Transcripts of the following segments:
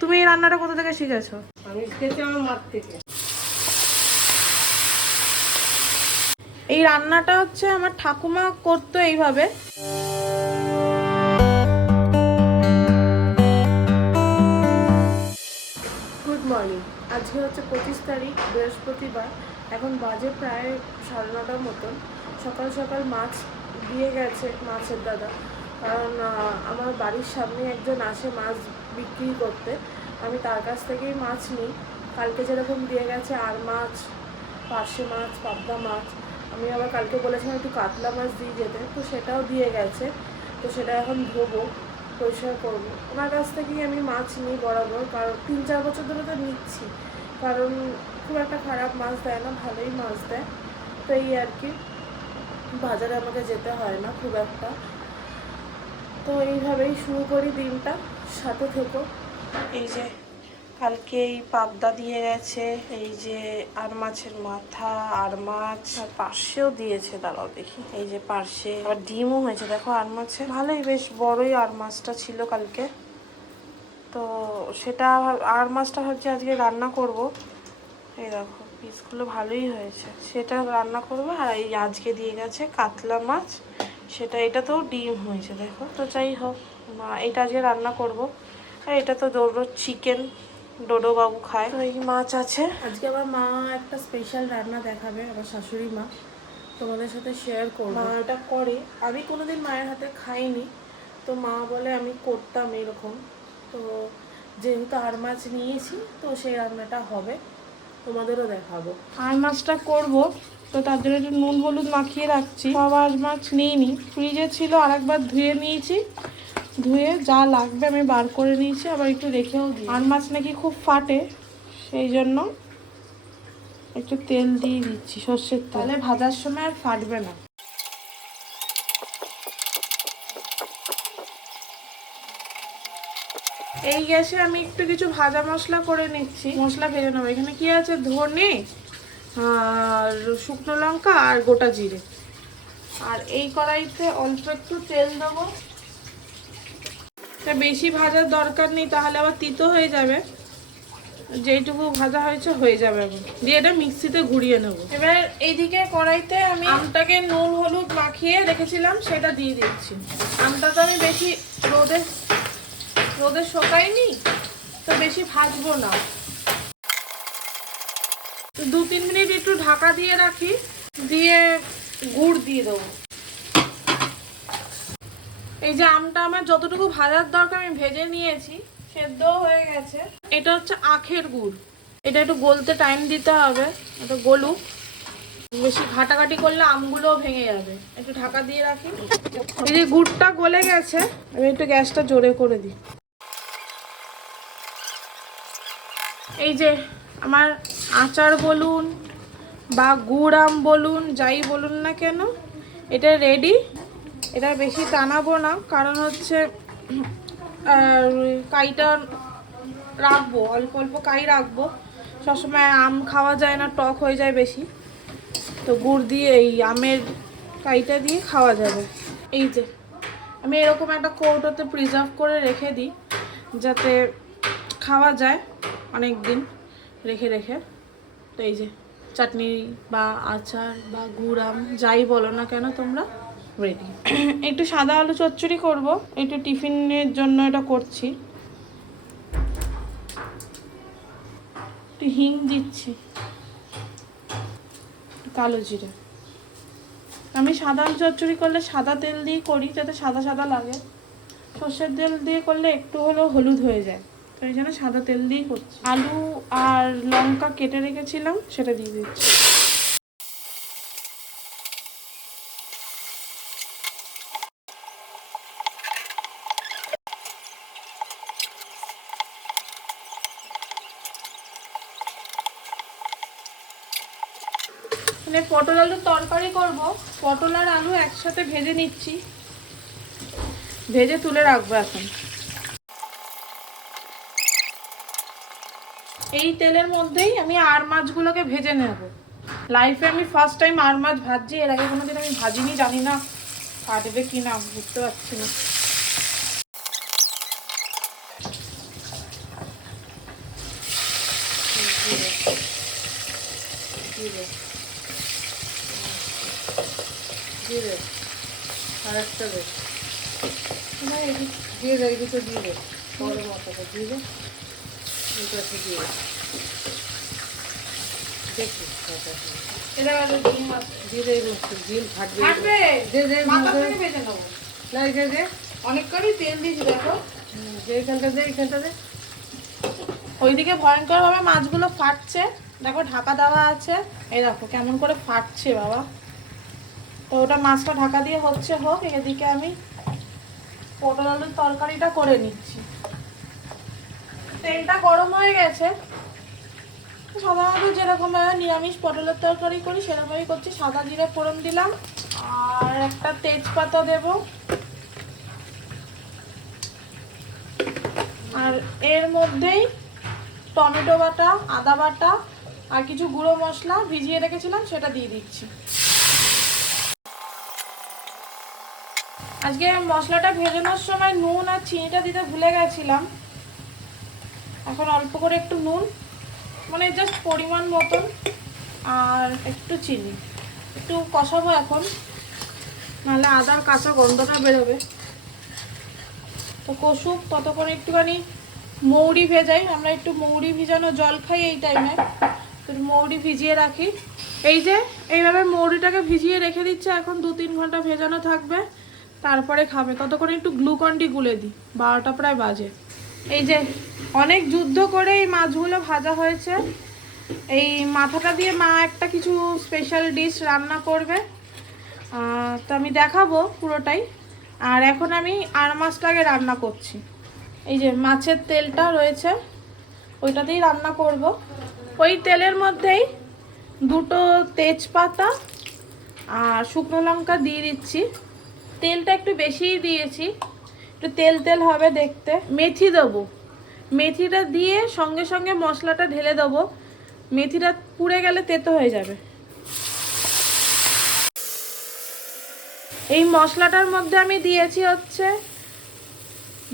তুমি এই রান্নাটা কোথা থেকে শিখেছো? আমি শিখেছি আমার মার থেকে। এই রান্নাটা হচ্ছে আমার ঠাকুমা করতো এইভাবে। Good morning. আজকে হচ্ছে 25 তারিখ, বৃহস্পতিবার। এখন বাজে প্রায় 9:30 মতন। সকাল সকাল মাছ দিয়ে গেছে মাছের দাদা, কারণ আমার বাড়ির সামনে একজন আসে মাছ বিক্রি করতে। আমি তার কাছ থেকেই মাছ নিই। কালকে যেরকম দিয়ে গেছে আর মাছ, পার্শে মাছ, পাবদা মাছ। আমি আবার কালকে বলেছিলাম একটু কাতলা মাছ দিয়ে যেতে, তো সেটাও দিয়ে গেছে। তো সেটা এখন ধোবো, পরিষ্কার করবো। ওনার কাছ থেকেই আমি মাছ নিই বরাবর, কারণ 3-4 বছর ধরে তো নিচ্ছি। কারণ খুব একটা খারাপ মাছ দেয় না, ভালোই মাছ দেয়। তো এই আর কি, বাজারে আমাকে যেতে হয় না খুব একটা। তো এইভাবেই শুরু করি দিনটা, সাথে থেকো। এই যে কালকে এই পাবদা দিয়ে গেছে, এই যে আর মাছের মাথা, আর মাছ, আর পার্শেও দিয়েছে। দাঁড়াও দেখি, এই যে পার্শে, আবার ডিমও হয়েছে দেখো আর মাছে। ভালোই, বেশ বড়ই আর মাছটা ছিল কালকে। তো সেটা আর মাছটা ভাবছি আজকে রান্না করব। এই দেখো পিসগুলো ভালোই হয়েছে, সেটা রান্না করবো। আর এই আজকে দিয়ে গেছে কাতলা মাছ, সেটা এটাতেও ডিম হয়েছে দেখো। তো যাই হোক, এটা আজকে রান্না করব। আর এটা তো ডোডো চিকেন, ডোডো বাবু খায়। তো এই মাছ আছে। আজকে আবার মা একটা স্পেশাল রান্না দেখাবে, আমার শাশুড়ি মা, তোমাদের সাথে শেয়ার করব। মা এটা করে, আমি কোনোদিন মায়ের হাতে খাইনি। তো মা বলে আমি করতাম এরকম। তো যেহেতু আর মাছ নিয়েছি, তো সেই রান্নাটা হবে, তোমাদেরও দেখাবো। আর মাছটা করব, তো তার জন্য একটু নুন হলুদ মাখিয়ে রাখছি। সব আর মাছ নিইনি, ফ্রিজে ছিল, আর একবার ধুয়ে নিয়েছি। ধুয়ে যা লাগবে আমি বার করে নিয়েছি, আবার একটু রেখেও দিই। আর মাছ নাকি খুব ফাটে, সেই জন্য একটু তেল দিয়ে দিচ্ছি, সর্ষের তেল, তাহলে ভাজার সময় আর ফাটবে না। এই গ্যাসে আমি একটু কিছু ভাজা মশলা করে নিচ্ছি, মশলা ভেজে নেবো। এখানে কি আছে, ধনে আর শুকনো লঙ্কা আর গোটা জিরে। আর এই কড়াইতে অল্প একটু তেল দেবো। বেশি ভাজার দরকার নেই, তাহলে আবার তিতো হয়ে যাবে। যেইটুকু ভাজা হয়েছে হয়ে যাবে। এখন দিয়ে এটা মিক্সিতে ঘুরিয়ে নেব। এবার এইদিকে কড়াইতে আমি আমটাকে নুন হলুদ মাখিয়ে রেখেছিলাম, সেটা দিয়ে দিচ্ছি। আমটা তো আমি বেশি রোদে শুকাইনি, তো বেশি ভাজবো না। 2-3 মিনিট একটু ঢাকা দিয়ে রাখি, দিয়ে গুড় দিয়ে দেবো। এই যে আমটা আমার যতটুকু ভাজার দরকার আমি ভেজে নিয়েছি, সেদ্ধ হয়ে গেছে। এটা হচ্ছে আখের গুড়, এটা একটু গলতে টাইম দিতে হবে, এটা গলুক। বেশি ঘাটাঘাটি করলে আমগুলোও ভেঙে যাবে। একটু ঢাকা দিয়ে রাখি। এই যে গুড়টা গলে গেছে, আমি একটু গ্যাসটা জোরে করে দিই। এই যে আমার আচার বলুন বা গুড় আম বলুন, যাই বলুন না কেন, এটা রেডি। এটা বেশি টানাবো না, কারণ হচ্ছে কাইটা রাখবো, অল্প অল্প কাই রাখবো। সবসময় আম খাওয়া যায় না, টক হয়ে যায় বেশি। তো গুড় দিয়ে, এই আমের কাইটা দিয়ে খাওয়া যাবে। এই যে আমি এরকম একটা কৌটোতে প্রিজার্ভ করে রেখে দিই, যাতে খাওয়া যায় অনেক দিন রেখে রেখে। তো এই যে চাটনি বা আচার বা গুড় আম যাই বলো না কেন তোমরা, রেডি। একটু সাদা আলু চচ্চড়ি করব, একটু টিফিনের জন্য এটা করছি। একটু হিং দিচ্ছি, কালো জিরে। আমি সাদা আলু চচ্চড়ি করলে সাদা তেল দিয়ে করি, যাতে সাদা সাদা লাগে। সর্ষের তেল দিয়ে করলে একটু হলেও হলুদ হয়ে যায়, তো এই জন্য সাদা তেল দিয়েই করছি। আলু আর লঙ্কা কেটে রেখেছিলাম, সেটা দিয়ে দিচ্ছি। মানে পটল আলুর তরকারি করব, পটল আর আলু একসাথে ভেজে নিচ্ছি, ভেজে তুলে রাখবো এখন। এই তেলের মধ্যেই আমি আর মাছগুলোকে ভেজে নেব। লাইফে আমি ফার্স্ট টাইম আর মাছ ভাজছি, এর আগে কোনোদিন আমি ভাজিনি, জানি না কাটবে কি না, বুঝতে পারছি না। জিরে জিরে আর একটা দে না, দিয়ে দে, এই দুটো দিয়ে দে, বড় মশলাটা দিয়ে দে, এই পাশে দিয়ে দে, দেখি এটা ডিম মাছ দিয়ে দে, ডিম ফাটবে, ফাটবে। দে দে, মাথা থেকে ভেজে নেবো। না এই দে, অনেক করেই তেল দিয়েছি দেখো। যে এইখানটা দে, এইখানটা দে। ওইদিকে ভয়ঙ্কর ভাবে মাছগুলো ফাটছে, দেখো ঢাকা দেওয়া আছে, এই দেখো কেমন করে ফাটছে বাবা। তো ওটা মাছটা ঢাকা দিয়ে হচ্ছে হোক, এদিকে আমি পটল আলুর তরকারিটা করে নিচ্ছি। তেলটা গরম হয়ে গেছে, সাধারণত যেরকম ভাবে নিরামিষ পটলের তরকারি করি সেরকমই করছি। সাদা জিরে ফোড়ন দিলাম, আর একটা তেজপাতা দেব, আর এর মধ্যেই টমেটো বাটা, আদা বাটা আর কিছু গুঁড়ো মশলা ভিজিয়ে রেখেছিলাম সেটা দিয়ে দিচ্ছি। আজকে মশলাটা ভেজানোর সময় নুন আর চিনিটা দিতে ভুলে গেছিলাম। এখন অল্প করে একটু নুন, মানে জাস্ট পরিমাণ মতন, আর একটু চিনি, একটু কষাবো এখন, নাহলে আদার কাঁচা গন্ধটা বেরোবে। তো কষুক, ততক্ষণ একটুখানি মৌরি ভেজাই। আমরা একটু মৌরি ভিজানো জল খাই এই টাইমে, তো মৌরি ভিজিয়ে রাখি। এই যে এইভাবে মৌরিটাকে ভিজিয়ে রেখে দিচ্ছে, এখন 2-3 ঘন্টা ভেজানো থাকবে, তারপরে খাবে। ততক্ষণ একটু গ্লুকন-ডি গুলে দিই, 12টা প্রায় বাজে। এই যে অনেক যুদ্ধ করে এই মাছগুলো ভাজা হয়েছে। এই মাথাটা দিয়ে মা একটা কিছু স্পেশাল ডিশ রান্না করবে, তো আমি দেখাবো পুরোটাই। আর এখন আমি আর মাছটাকে রান্না করছি। এই যে মাছের তেলটা রয়েছে, ওইটাতেই রান্না করব। ওই তেলের মধ্যেই 2টো তেজপাতা আর শুকনো লঙ্কা দিয়ে দিচ্ছি। তেলটা একটু বেশিই দিয়েছি, একটু তেল তেল হবে দেখতে। মেথি দেবো, মেথিটা দিয়ে সঙ্গে সঙ্গে মশলাটা ঢেলে দেবো, মেথিটা পুড়ে গেলে তেতো হয়ে যাবে। এই মশলাটার মধ্যে আমি দিয়েছি হচ্ছে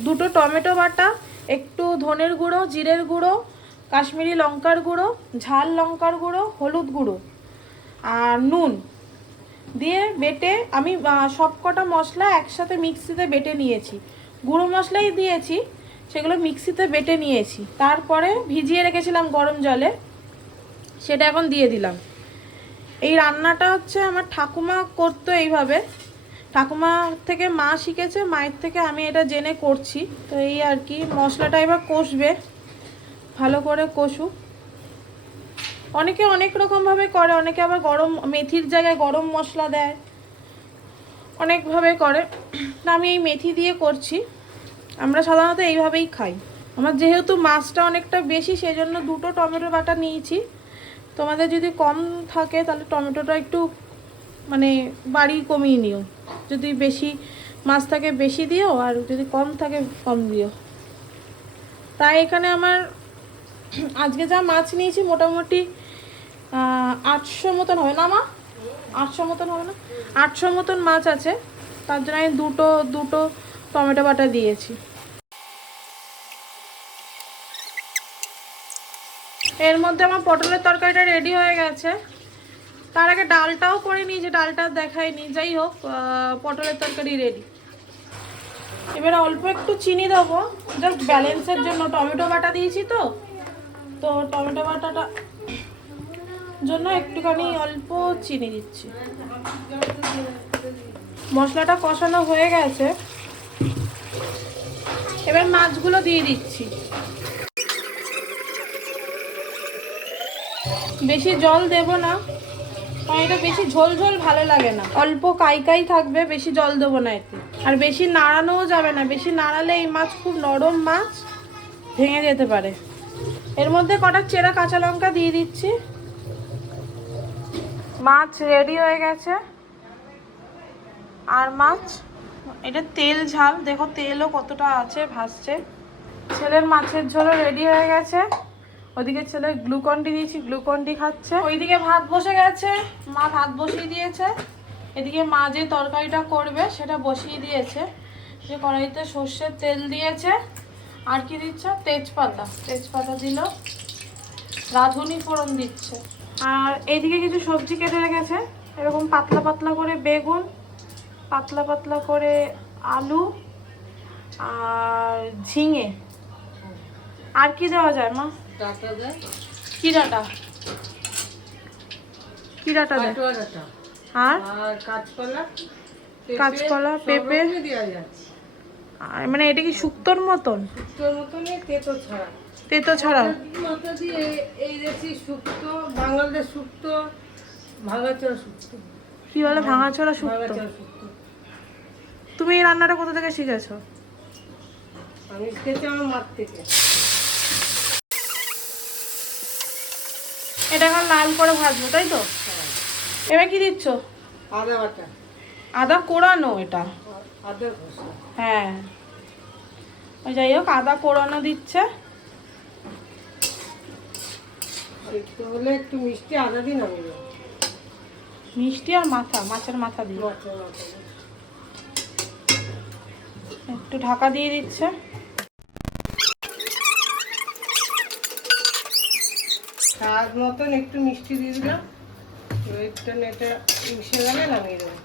2টো টমেটো বাটা, একটু ধনের গুঁড়ো, জিরের গুঁড়ো, কাশ্মীরি লঙ্কার গুঁড়ো, ঝাল লঙ্কার গুঁড়ো, হলুদ গুঁড়ো আর নুন দিয়ে বেটে আমি সব কটা মশলা একসাথে মিক্সিতে বেটে নিয়েছি। গুঁড়ো মশলাই দিয়েছি, সেগুলো মিক্সিতে বেটে নিয়েছি। তারপরে ভিজিয়ে রেখেছিলাম গরম জলে, সেটা এখন দিয়ে দিলাম। এই রান্নাটা হচ্ছে আমার ঠাকুমা করতো এইভাবে, ঠাকুমা থেকে মা শিখেছে, মায়ের থেকে আমি এটা জেনে করছি। তো এই আর কি, মশলাটা এবার কষবে, ভালো করে কষুক। অনেকে অনেক রকমভাবে করে, অনেকে আবার গরম মেথির জায়গায় গরম মশলা দেয়, অনেকভাবে করে। আমি এই মেথি দিয়ে করছি, আমরা সাধারণত এইভাবেই খাই। আমার যেহেতু মাছটা অনেকটা বেশি, সেই জন্য 2টো টমেটো বাটা নিয়েছি। তোমাদের যদি কম থাকে তাহলে টমেটোটা একটু মানে বাড়ি কমিয়ে নিও, যদি বেশি মাছ থাকে বেশি দিও, আর যদি কম থাকে কম দিও। তাই এখানে আমার আজকে যা মাছ নিয়েছি মোটামুটি 800 মতন হবে না মা, 800 মতন হবে না, 800 মতন মাছ আছে। তার জন্য আমি দুটো টমেটো বাটা দিয়েছি। এর মধ্যে আমার পটলের তরকারিটা রেডি হয়ে গেছে। তার আগে ডালটাও করে নিই, যে ডালটা দেখাইনি। যাই হোক, পটলের তরকারি রেডি। এবার অল্প একটু চিনি দেবো, জাস্ট ব্যালেন্সের জন্য। টমেটো বাটা দিয়েছি তো টমেটো বাটাটা জন্য একটুখানি অল্প চিনি দিচ্ছি। মশলাটা কষানো হয়ে গেছে, এবার মাছগুলো দিয়ে দিচ্ছি। বেশি জল দেব না, কারণ এটা বেশি ঝোল ঝোল ভালো লাগে না, অল্প কাই থাকবে, বেশি জল দেবো না এতে। আর বেশি নাড়ানোও যাবে না, বেশি নাড়ালে এই মাছ খুব নরম মাছ, ভেঙে যেতে পারে। এর মধ্যে কটা চেরা কাঁচা লঙ্কা দিয়ে দিচ্ছি। মাছ রেডি হয়ে গেছে। আর মাছ, এটা তেল ঝাল, দেখো তেলও কতটা আছে, ভাসছে। ছেলের মাছের ঝোলও রেডি হয়ে গেছে। ওদিকে ছেলে গ্লুকন-ডি দিয়েছি, গ্লুকন-ডি খাচ্ছে। ওইদিকে ভাত বসে গেছে, মা ভাত বসিয়ে দিয়েছে। এদিকে মা যে তরকারিটা করবে সেটা বসিয়ে দিয়েছে। যে কড়াইতে সর্ষের তেল দিয়েছে, আর কি দিচ্ছে, তেজপাতা দিল। রাঁধুনি ফোড়ন দিচ্ছে। আর এইদিকে কিছু সবজি কেটে রেখেছে, এরকম পাতলা পাতলা করে বেগুন, পাতলা পাতলা করে আলু আর ঝিঙে। আর কি দেওয়া যায় মা? ডাটা দেয়। কি ডাটা? কি ডাটা দেয়? কাটোয়া ডাটা আর আর কাঁচকলা, কাঁচকলা, পেঁপে। দেওয়া যায়। আর মানে এটা কি শুক্তোর মতন? শুক্তোর মতনই, তেতো ছাড়া। তেতো ছাড়াও? মাথা দিয়ে এই রেসি শুক্তো, বাঙালিদের শুক্তো, ভাঙাচোরা শুক্তো। কি বলে ভাঙাচোরা শুক্তো? ভাঙাচোরা শুক্তো। তুমি এই রান্নাটা কোথা থেকে শিখেছো? আমি শিখেছি আমার মার থেকে। এটা এখন লাল করে ভাজবো, তাই তো? এবার কি দিচ্ছ? আদা বাটা, আদা কোড়ানো এটা? আদা ঘষা। হ্যাঁ, ওই যাই হোক, আদা কোড়ানো দিচ্ছে। একটু হলে একটু মিষ্টি আদা দিন আমি মিষ্টি আর মাথা, মাছের মাথা দিয়ে একটু ঢাকা দিয়ে দিচ্ছে। স্বাদ মতন একটু মিষ্টি দিয়ে দিলাম। এটা মিশে গেলে নামিয়ে দেবো।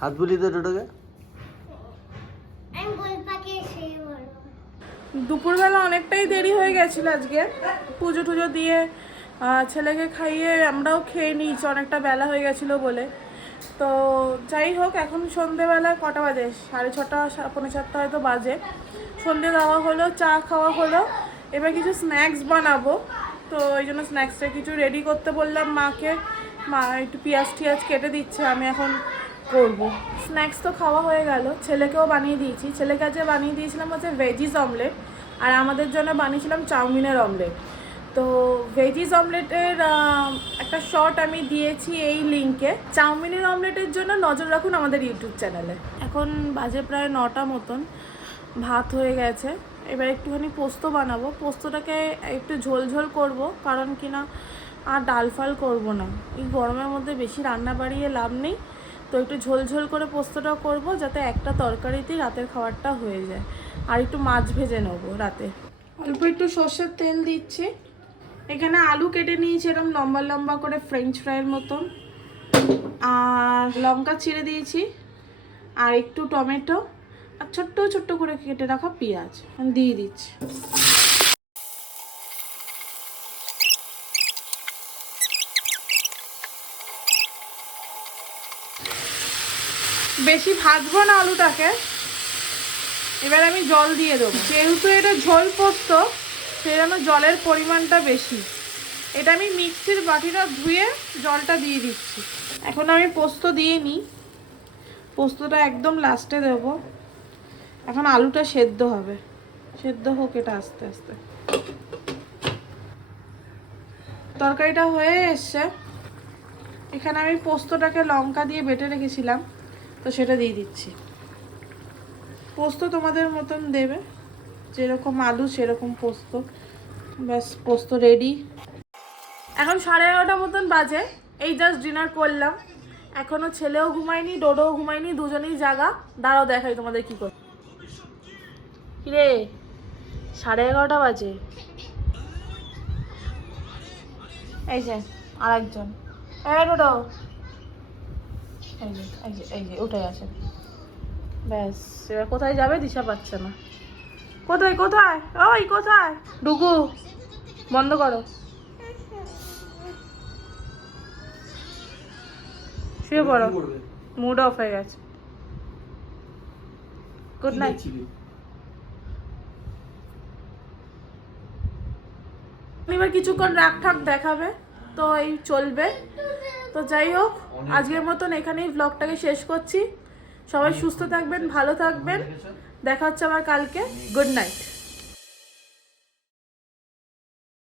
হাত বুলিয়ে দে ওটাকে। দুপুরবেলা অনেকটাই দেরি হয়ে গেছিলো আজকে, পুজো টুজো দিয়ে ছেলেকে খাইয়ে আমরাও খেয়ে নিয়েছি, অনেকটা বেলা হয়ে গেছিলো বলে। তো যাই হোক, এখন সন্ধেবেলা কটা বাজে? 6:30, 6:45 হয়তো বাজে। সন্ধে দেওয়া হলো, চা খাওয়া হলো, এবার কিছু স্ন্যাক্স বানাবো। তো ওই জন্য স্ন্যাক্সটা কিছু রেডি করতে বললাম মাকে। মা একটু পেঁয়াজ টিয়াজ কেটে দিচ্ছে, আমি এখন করব। স্ন্যাক্স তো খাওয়া হয়ে গেল, ছেলেকেও বানিয়ে দিয়েছি। ছেলেকে আজকে বানিয়ে দিয়েছিলাম হচ্ছে ভেজিস অমলেট, আর আমাদের জন্য বানিয়েছিলাম চাউমিনের অমলেট। তো ভেজিস অমলেটের একটা শর্ট আমি দিয়েছি এই লিঙ্কে। চাউমিনের অমলেটের জন্য নজর রাখুন আমাদের ইউটিউব চ্যানেলে। এখন বাজে প্রায় 9টা মতন, ভাত হয়ে গেছে। এবার একটুখানি পোস্ত বানাবো। পোস্তটাকে একটু ঝোল ঝোল করব, কারণ কিনা আর ডাল ফাল করবো না, এই গরমের মধ্যে বেশি রান্না বাড়িয়ে লাভ নেই। তো একটু ঝোল ঝোল করে পোস্তটা করব, যাতে একটা তরকারিতেই রাতের খাবারটা হয়ে যায়। আর একটু মাছ ভেজে নেবো রাতে। অল্প একটু সর্ষের তেল দিচ্ছি। এখানে আলু কেটে নিয়েছি এরকম লম্বা লম্বা করে ফ্রেঞ্চ ফ্রাইয়ের মতন, আর লঙ্কা চিড়ে দিয়েছি, আর একটু টমেটো, আর ছোট্ট ছোট্ট করে কেটে রাখা পেঁয়াজ দিয়ে দিচ্ছি। বেশি ভাজবো না আলুটাকে। এবার আমি জল দিয়ে দেবো, যেহেতু এটা ঝোল পোস্ত সেই জন্য জলের পরিমাণটা বেশি। এটা আমি মিক্সির বাটিটা ধুয়ে জলটা দিয়ে দিচ্ছি। এখন আমি পোস্ত দিয়ে নিই, পোস্তটা একদম লাস্টে দেব। এখন আলুটা সেদ্ধ হবে, সেদ্ধ হোক এটা আস্তে আস্তে। তরকারিটা হয়ে এসছে। এখানে আমি পোস্তটাকে লঙ্কা দিয়ে বেটে রেখেছিলাম, তো সেটা দিয়ে দিচ্ছি। পোস্ত তোমাদের মতন দেবে, যেরকম আলু সেরকম পোস্ত। ব্যাস, পোস্ত রেডি। এখন 11:30 মতন বাজে, এই জাস্ট ডিনার করলাম। এখনও ছেলেও ঘুমায়নি, ডোডোও ঘুমায়নি, দুজনেই জাগা। দাঁড়াও দেখাই তোমাদের কী কর। কিরে, 11:30 বাজে। এই যে আরেকজন, ডোডো, এই যে এই যে এই যে উঠে গেছে। ব্যাস, এবার কোথায় যাবে দিশা পাচ্ছে না। কোথায় কোথায়, ওই কোথায়? ডুগু, বন্ধ করো, শুয়ে পড়ো। মুড অফ হয়ে গেছে। Good night. এবার কিছুক্ষণ রাগ ঠাক দেখাবে, তো এই চলবে। তো যাই হোক, আজকের মতন এখানেই ব্লগটাকে শেষ করছি। সবাই সুস্থ থাকবেন, ভালো থাকবেন, দেখা হচ্ছে আবার কালকে। Good night.